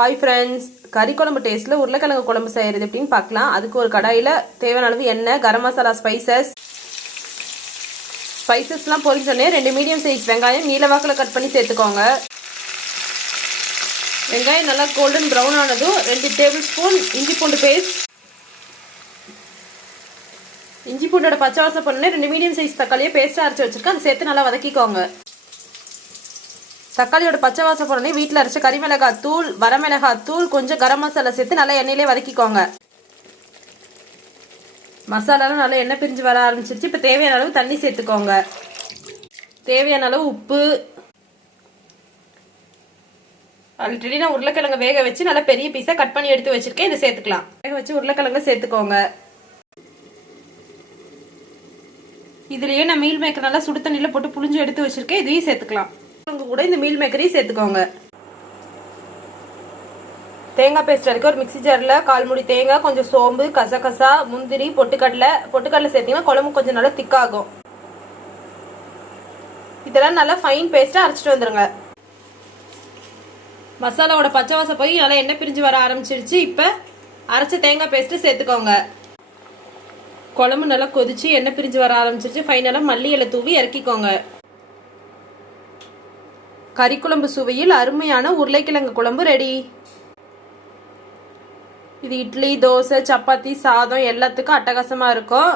Hi friends, கறி குழம்பு டேஸ்ட்டில் உருளைக்கிழங்கு குழம்பு செய்கிறது எப்படின்னு பார்க்கலாம். அதுக்கு ஒரு கடாயில் தேவையான அளவு எண்ணெய், கரம் மசாலா, ஸ்பைசஸ்லாம் பொரிஞ்சோடனே 2 மீடியம் சைஸ் வெங்காயம் நீளவாக்கில் கட் பண்ணி சேர்த்துக்கோங்க. வெங்காயம் நல்லா கோல்டன் ப்ரௌன் ஆனதும் 2 டேபிள் ஸ்பூன் இஞ்சி பூண்டு பேஸ்ட், இஞ்சி பூண்டோட பச்சை வாசம் பண்ணோடனே 2 மீடியம் சைஸ் தக்காளியை பேஸ்ட்டாக அரைச்சி வச்சுருக்கேன். அதை சேர்த்து நல்லா வதக்கிக்கோங்க. தக்காளியோட பச்சை வாசம் போனோடனே வீட்டில் அரைச்ச கறிமிளகாய் தூள், வரமிளகாய் தூள், கொஞ்சம் கரம் மசாலா சேர்த்து நல்லா எண்ணெயிலே வதக்கிக்கோங்க. மசாலாலாம் நல்லா எண்ணெய் பிரிஞ்சு வர ஆரம்பிச்சிருச்சு. இப்போ தேவையான அளவு தண்ணி சேர்த்துக்கோங்க. தேவையான அளவு உப்பு. ஆல்ரெடி நான் உருளைக்கிழங்கு வேக வச்சு நல்லா பெரிய பீஸாக கட் பண்ணி எடுத்து வச்சிருக்கேன். இதை சேர்த்துக்கலாம். வேக வச்சு உருளைக்கிழங்கு சேர்த்துக்கோங்க. இதுலேயே நான் மீல் மேக்கர் நல்லா சுடு தண்ணியில் போட்டு புளிஞ்சு எடுத்து வச்சிருக்கேன். இதையும் சேர்த்துக்கலாம். கூட இந்த மீல் மேக்கரையும் சேர்த்துக்கோங்க. தேங்காய் பேஸ்ட் அரைக்க ஒரு மிக்ஸி ஜாரில் 1/4 மூடி தேங்காய், கொஞ்சம் சோம்பு, கசகசா, முந்திரி, பொட்டுக்கடலை சேர்த்தீங்கன்னா குழம்பு கொஞ்சம் நல்லா திக்காகும். இதெல்லாம் நல்லா ஃபைன் பேஸ்ட்டாக அரைச்சிட்டு வந்துடுங்க. மசாலாவோட பச்சை வாசம் போய் நல்லா எண்ணெய் பிரிஞ்சு வர ஆரம்பிச்சிருச்சு. இப்போ அரைச்ச தேங்காய் பேஸ்ட்டு சேர்த்துக்கோங்க. குழம்பு நல்லா கொதிச்சு எண்ணெய் பிரிஞ்சு வர ஆரம்பிச்சிருச்சு. ஃபைனலாக மல்லி இலை தூவி இறக்கிக்கோங்க. கறிக்குழம்பு சுவையில் அருமையான உருளைக்கிழங்கு குழம்பு ரெடி. இது இட்லி, தோசை, சப்பாத்தி, சாதம் எல்லாத்துக்கும் அட்டகாசமா இருக்கும்.